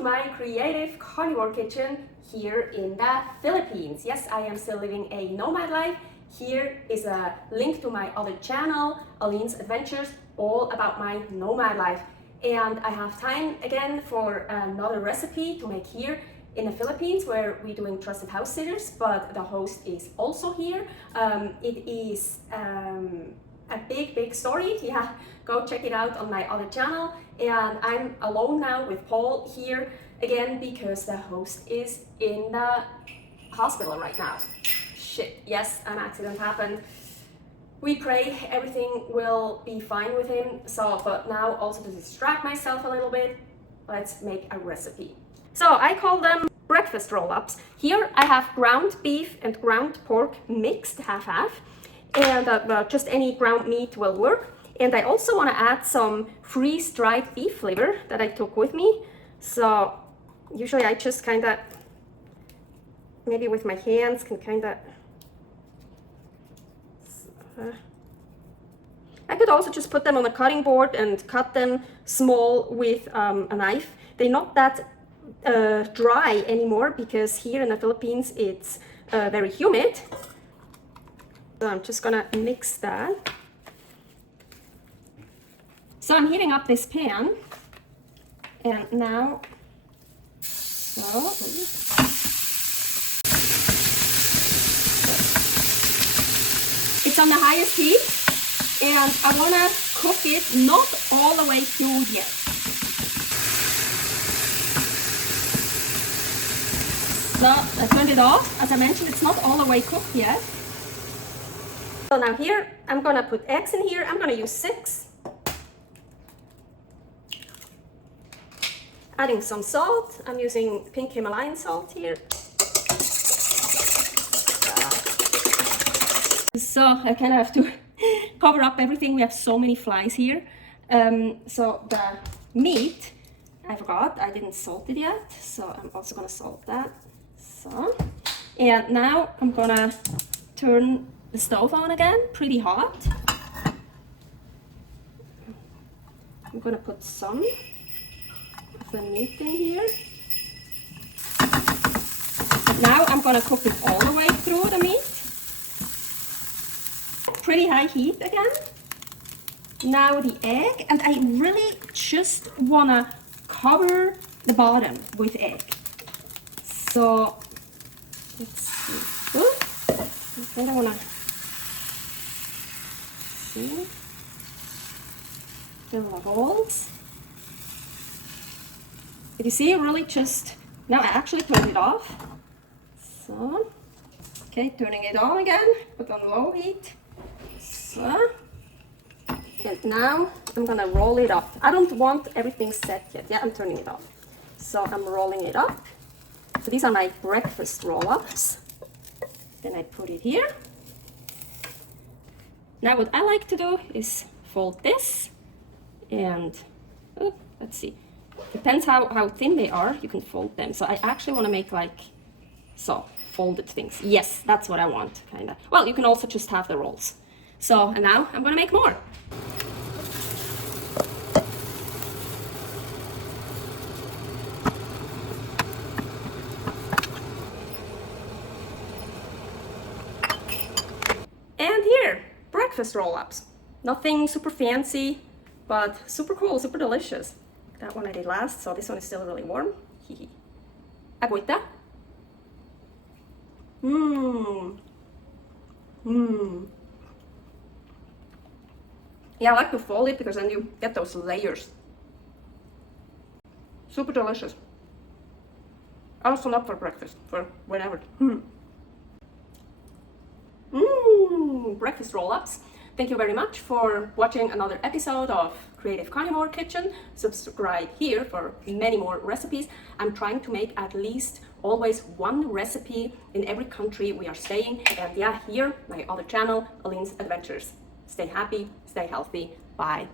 to my creative carnivore kitchen here in the Philippines. Yes, I am still living a nomad life. Here is a link to my other channel, Aline's Adventures, all about my nomad life. And I have time again for another recipe to make here in the Philippines, where we're doing trusted house sitters, but the host is also here. It is a big story. Yeah, go check it out on my other channel. And I'm alone now with Paul here again because the host is in the hospital right now. Shit, yes, an accident happened. We pray everything will be fine with him. So, but now also to distract myself a little bit, let's make a recipe. So I call them breakfast roll-ups. Here I have ground beef and ground pork mixed half-half, and just any ground meat will work. And I also want to add some freeze-dried beef liver that I took with me. So usually I just kind of, maybe with my hands, can kind of, I could also just put them on a cutting board and cut them small with a knife. They're not that dry anymore because here in the Philippines it's very humid. So I'm just gonna mix that. So I'm heating up this pan, and now, it's on the highest heat, and I wanna cook it not all the way through yet. So I turned it off. As I mentioned, it's not all the way cooked yet. So now here, I'm gonna put eggs in here. I'm gonna use 6. Adding some salt. I'm using pink Himalayan salt here. So I kind of have to cover up everything. We have so many flies here. So the meat, I forgot, I didn't salt it yet. So I'm also gonna salt that. So, and now I'm gonna turn the stove on again, pretty hot. I'm gonna put some of the meat in here. Now I'm gonna cook it all the way through the meat. Pretty high heat again. Now the egg, and I really just wanna cover the bottom with egg. So let's see. Ooh, I kind of wanna see the holes. Did you see? Really just now I actually turned it off. So okay, turning it on again, put on low heat. So, and now I'm gonna roll it up. I don't want everything set yet. Yeah, I'm turning it off. So I'm rolling it up. So these are my breakfast roll-ups. Then I put it here. Now what I like to do is fold this and, oh, let's see. Depends how thin they are, you can fold them. So I actually want to make like, so, folded things. Yes, that's what I want, kind of. Well, you can also just have the rolls. So, and now I'm going to make more. And here, breakfast roll-ups. Nothing super fancy, but super cool, super delicious. That one I did last, so this one is still really warm. Agüita. Yeah, I like to fold it because then you get those layers. Super delicious. Also not for breakfast, for whenever. Breakfast roll-ups. Thank you very much for watching another episode of Creative Carnivore Kitchen. Subscribe here for many more recipes. I'm trying to make at least always one recipe in every country we are staying. And yeah, here, my other channel, Aline's Adventures. Stay happy, stay healthy. Bye.